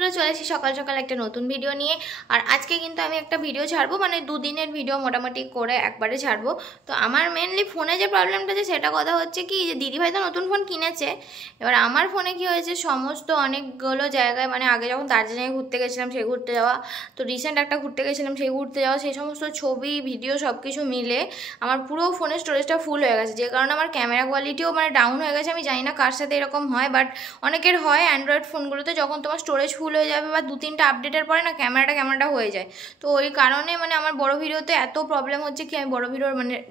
বন্ধুরা চলে এসেছি সকাল সকাল একটা নতুন ভিডিও নিয়ে। আর আজকে কিন্তু আমি একটা ভিডিও ছাড়বো, মানে দুদিনের ভিডিও মোটামুটি করে একবারে ছাড়বো। তো আমার মেনলি ফোনে যে প্রবলেমটা আছে সেটা কথা হচ্ছে কি, যে দিদিভাই তো নতুন ফোন কিনেছে, এবার আমার ফোনে কি হয়েছে, সমস্ত অনেকগুলো জায়গায়, মানে আগে যখন দার্জিলিংয়ে ঘুরতে গেছিলাম সেই ঘুরতে যাওয়া, তো রিসেন্ট একটা ঘুরতে গেছিলাম সেই ঘুরতে যাওয়া, সেই সমস্ত ছবি ভিডিও সব কিছু মিলে আমার পুরো ফোনের স্টোরেজটা ফুল হয়ে গেছে, যে কারণে আমার ক্যামেরা কোয়ালিটিও মানে ডাউন হয়ে গেছে। আমি জানি না কার সাথে এরকম হয়, বাট অনেকের হয় অ্যান্ড্রয়েড ফোনগুলোতে, যখন তোমার স্টোরেজ ফুল হয়ে যাবে বা 2-3টা আপডেটের পরে না ক্যামেরাটা হয়ে যায়। তো ওই কারণে মানে আমার বড় ভিডিওতে এত প্রবলেম হচ্ছে কি, আমি বড় ভিডিও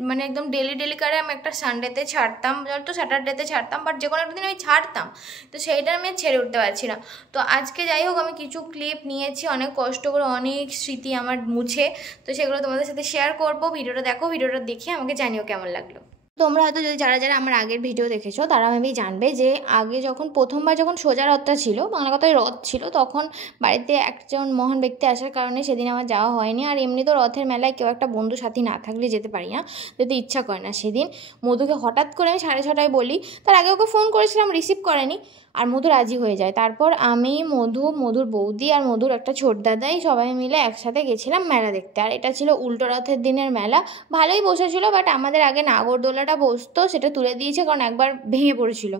মানে একদম ডেলি করে আমি একটা সানডেতে ছাড়তাম, তো স্যাটারডেতে ছাড়তাম, বাট যে কোনো একটা দিন আমি ছাড়তাম, তো সেইটা আমি ছেড়ে উঠতে পারছি না। তো আজকে যাই হোক আমি কিছু ক্লিপ নিয়েছি, অনেক কষ্ট করে, অনেক স্মৃতি আমার মুছে, তো সেগুলো তোমাদের সাথে শেয়ার করবো। ভিডিওটা দেখো, ভিডিওটা দেখে আমাকে জানিও কেমন লাগলো। তোমরা হয়তো যদি যারা আমার আগের ভিডিও দেখেছো তারা আমি জানবে যে আগে যখন প্রথমবার যখন সোজা রথটা ছিল, বাংলা কথায় রথ ছিল, তখন বাড়িতে একজন মহান ব্যক্তি আসার কারণে সেদিন আমার যাওয়া হয়নি। আর এমনি তো রথের মেলায় কেউ একটা বন্ধু সাথী না থাকলে যেতে পারি না, যেতে ইচ্ছা করে না। সেদিন মধুকে হঠাৎ করে আমি 6:30টায় বলি, তার আগে ওকে ফোন করেছিলাম, রিসিভ করেনি, আর মধু রাজি হয়ে যায়। তারপর আমি, মধুর বৌদি আর মধুর একটা ছোট দাদাই সবাই মিলে একসাথে গেছিলাম মেলা দেখতে। আর এটা ছিল উল্টো রথের দিনের মেলা, ভালোই বসেছিল, বাট আমাদের আগে নাগরদোলাটা বসতো, সেটা তুলে দিয়েছে কারণ একবার ভেঙে পড়েছিল।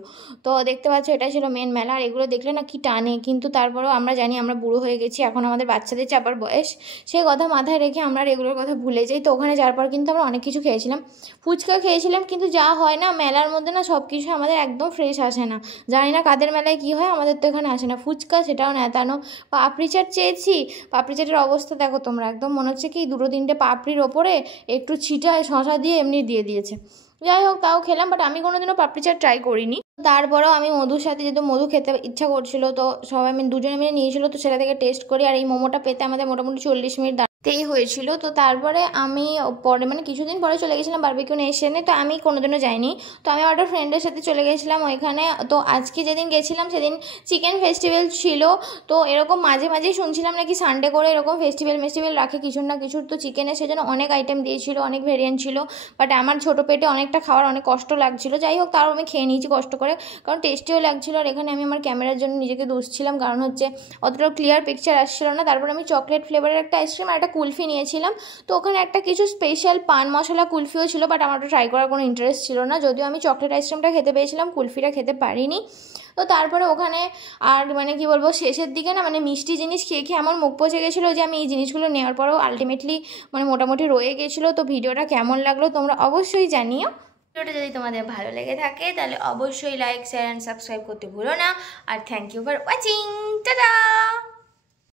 তো দেখতে পাচ্ছ এটা ছিল মেন মেলা। আর এগুলো দেখলে না কি টানে, কিন্তু তারপরেও আমরা জানি আমরা বুড়ো হয়ে গেছি, এখন আমাদের বাচ্চাদের চাপার বয়স, সেই কথা মাথায় রেখে আমরা এগুলোর কথা ভুলে যাই। তো ওখানে যাওয়ার পর কিন্তু আমরা অনেক কিছু খেয়েছিলাম, ফুচকা খেয়েছিলাম, কিন্তু যা হয় না মেলার মধ্যে না সব কিছু আমাদের একদম ফ্রেশ আসে না। জানি না কাদের মেলায় কী হয়, আমাদের তো এখানে আসে না। ফুচকা সেটাও নেতানো, পাপড়ি চাট চেয়েছি, পাপড়ি চাটের অবস্থা দেখো তোমরা, একদম মনে হচ্ছে কি 2-3টে পাপড়ির ওপরে একটু ছিটায় শশা দিয়ে এমনি দিয়ে দিয়েছে। যাই হোক তাও খেলাম, বাট আমি কোনোদিনও পাপড়ি চাট ট্রাই করিনি। তারপরেও আমি মধুর সাথে, যেহেতু মধু খেতে ইচ্ছা করছিল, তো সবাই দুজনে মিলে নিয়েছিল, তো সেটা থেকে টেস্ট করি। আর এই মোমোটা পেতে আমাদের মোটামুটি 40 মিনিট দাঁড়াতেই হয়েছিল। তো তারপরে আমি পরে মানে কিছুদিন পরে চলে গেছিলাম বারবিকিউ নেশনে, তো আমি কোনোদিনও যাইনি। তো আমি আমার একটা ফ্রেন্ডের সাথে চলে গেছিলাম ওইখানে। তো আজকে যেদিন গেছিলাম সেদিন চিকেন ফেস্টিভ্যাল ছিল। তো এরকম মাঝে মাঝেই শুনছিলাম নাকি সানডে করে এরকম ফেস্টিভ্যাল রাখে কিছুর না কিছুর। তো চিকেনের সেজন্য অনেক আইটেম দিয়েছিল, অনেক ভেরিয়েন্ট ছিল, বাট আমার ছোটো পেটে অনেকটা খাওয়ার অনেক কষ্ট লাগছিল। যাই হোক তাও আমি খেয়ে নিয়েছি কষ্ট করে, কারণ টেস্টিও লাগছিলো। আর এখানে আমি আমার ক্যামেরার জন্য নিজেকে দুষছিলাম, কারণ হচ্ছে অতটা ক্লিয়ার পিকচার আসছিল না। তারপর আমি চকলেট ফ্লেভারের একটা আইসক্রিম আর একটা কুলফি নিয়েছিলাম। তো ওখানে একটা কিছু স্পেশাল পান মশলা কুলফিও ছিল, বাট আমার ট্রাই করার কোনো ইন্টারেস্ট ছিল না, যদিও আমি চকলেট আইসক্রিমটা খেতে পেয়েছিলাম, কুলফিটা খেতে পারিনি। তো তারপরে ওখানে আর মানে কি বলবো, শেষের দিকে না মানে মিষ্টি জিনিস খেয়ে খেয়ে আমার মুখ পচে গেছিলো, যে আমি এই জিনিসগুলো নেওয়ার পরেও আলটিমেটলি মানে মোটামুটি রয়ে গেছিলো। তো ভিডিওটা কেমন লাগলো তোমরা অবশ্যই জানিও। ভিডিওটা যদি তোমাদের ভালো লেগে থাকে তাহলে অবশ্যই লাইক, শেয়ার অ্যান্ড সাবস্ক্রাইব করতে ভুলো না। আর thank you for watching, tata.